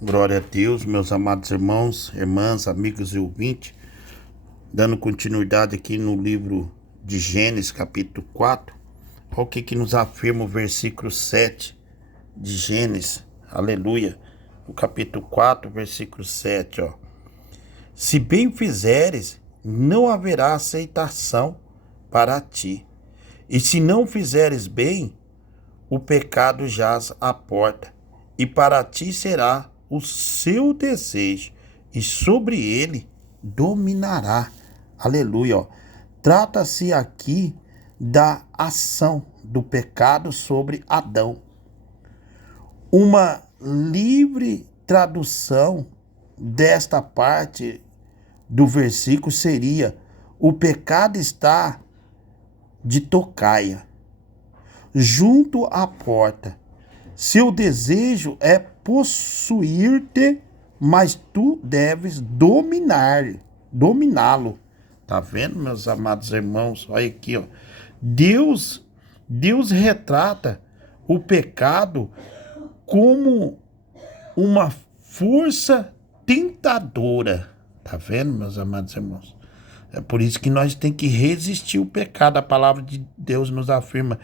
Glória a Deus, meus amados irmãos, irmãs, amigos e ouvintes, dando continuidade aqui no livro de Gênesis, capítulo 4, olha o que nos afirma o versículo 7 de Gênesis, aleluia, o capítulo 4, versículo 7, ó. Se bem fizeres, não haverá aceitação para ti, e se não fizeres bem, o pecado jaz à porta, e para ti será o seu desejo, e sobre ele dominará. Aleluia. Ó. Trata-se aqui da ação do pecado sobre Adão. Uma livre tradução desta parte do versículo seria: o pecado está de tocaia, junto à porta. Seu desejo é possuir-te, mas tu deves dominá-lo. Tá vendo, meus amados irmãos? Olha aqui, ó. Deus retrata o pecado como uma força tentadora. Tá vendo, meus amados irmãos? É por isso que nós temos que resistir o pecado. A palavra de Deus nos afirma: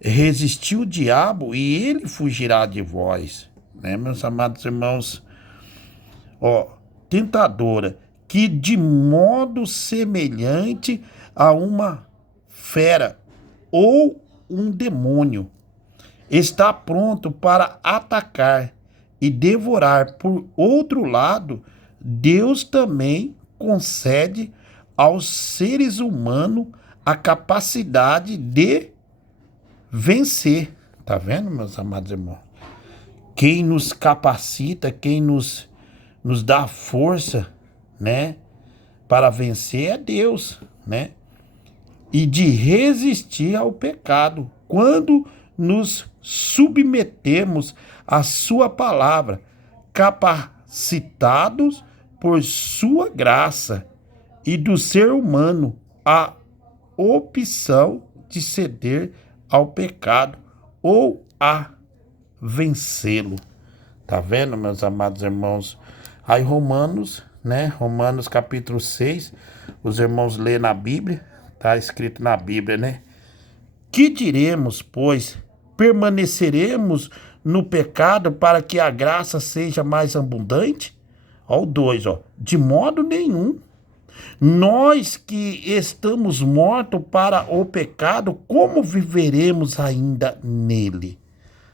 resistir o diabo e ele fugirá de vós, né, meus amados irmãos? Ó, tentadora, que de modo semelhante a uma fera ou um demônio está pronto para atacar e devorar. Por outro lado, Deus também concede aos seres humanos a capacidade de vencer. Tá vendo, meus amados irmãos? Quem nos capacita, quem nos dá força, né, para vencer é Deus, né? E de resistir ao pecado quando nos submetemos à sua palavra, capacitados por sua graça, e do ser humano a opção de ceder ao pecado ou a vencê-lo. Tá vendo, meus amados irmãos? Aí Romanos, né? Romanos capítulo 6, os irmãos lêem na Bíblia, tá escrito na Bíblia, né? Que diremos, pois? Permaneceremos no pecado para que a graça seja mais abundante? Ó, o 2, ó. De modo nenhum. Nós que estamos mortos para o pecado, como viveremos ainda nele?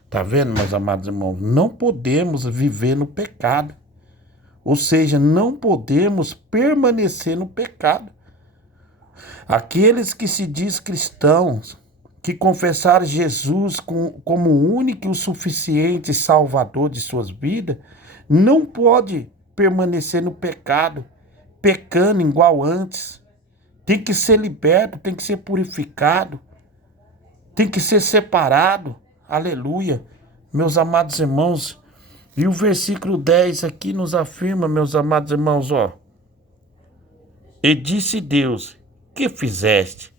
Tá vendo, meus amados irmãos? Não podemos viver no pecado. Ou seja, não podemos permanecer no pecado. Aqueles que se diz cristãos, que confessaram Jesus como o único e o suficiente Salvador de suas vidas, não pode permanecer no pecado, pecando igual antes. Tem que ser liberto, tem que ser purificado, tem que ser separado. Aleluia, meus amados irmãos. E o versículo 10 aqui nos afirma, meus amados irmãos, ó. E disse Deus: que fizeste?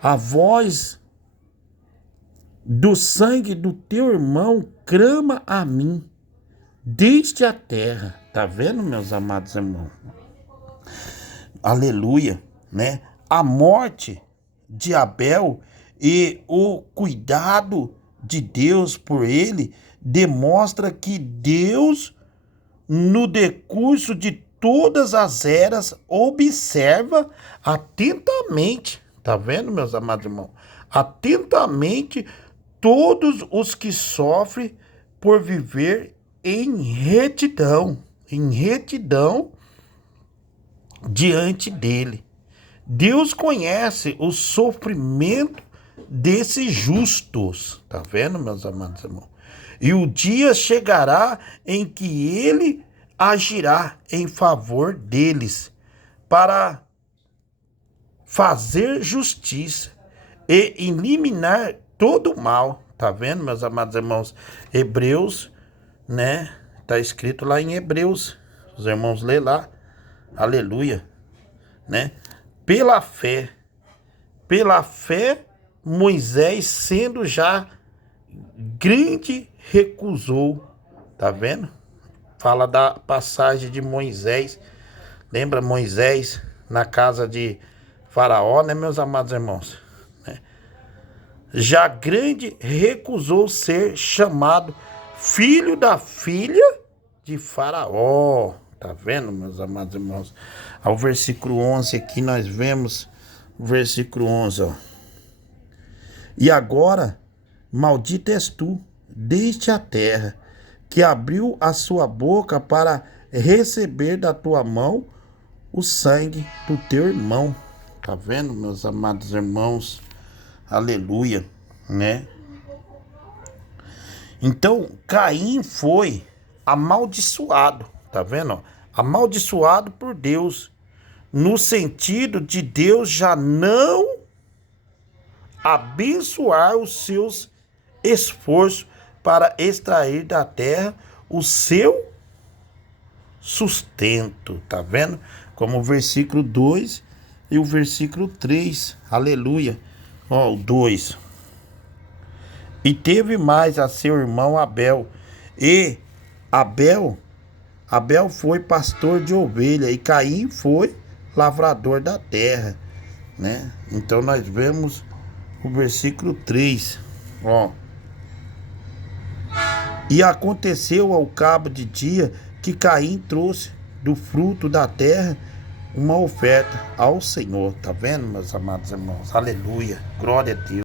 A voz do sangue do teu irmão clama a mim desde a terra. Tá vendo, meus amados irmãos? Aleluia, né? A morte de Abel e o cuidado de Deus por ele demonstra que Deus, no decurso de todas as eras, observa atentamente, tá vendo, meus amados irmãos? Atentamente todos os que sofrem por viver em retidão diante dele. Deus conhece o sofrimento desses justos, tá vendo, meus amados irmãos? E o dia chegará em que ele agirá em favor deles para fazer justiça e eliminar todo o mal. Tá vendo, meus amados irmãos? Hebreus, né? Tá escrito lá em Hebreus. Os irmãos lê lá. Aleluia, né? Pela fé, Moisés, sendo já grande, recusou. Tá vendo? fala da passagem de Moisés. Lembra Moisés na casa de Faraó, né, meus amados irmãos? Já grande, recusou ser chamado filho da filha de Faraó. Tá vendo, meus amados irmãos? Ao versículo 11 aqui nós vemos o versículo 11, ó. E agora, maldito és tu, desde a terra, que abriu a sua boca para receber da tua mão o sangue do teu irmão. Tá vendo, meus amados irmãos? Aleluia, né? Então, Caim foi amaldiçoado, tá vendo? Amaldiçoado por Deus, no sentido de Deus já não abençoar os seus esforços para extrair da terra o seu sustento, tá vendo? Como o versículo 2 e o versículo 3, aleluia. Ó, o 2. E teve mais a seu irmão Abel, e Abel foi pastor de ovelha, e Caim foi lavrador da terra, né? Então nós vemos o versículo 3, ó. E aconteceu ao cabo de dia que Caim trouxe do fruto da terra uma oferta ao Senhor. Tá vendo, meus amados irmãos? Aleluia, glória a Deus.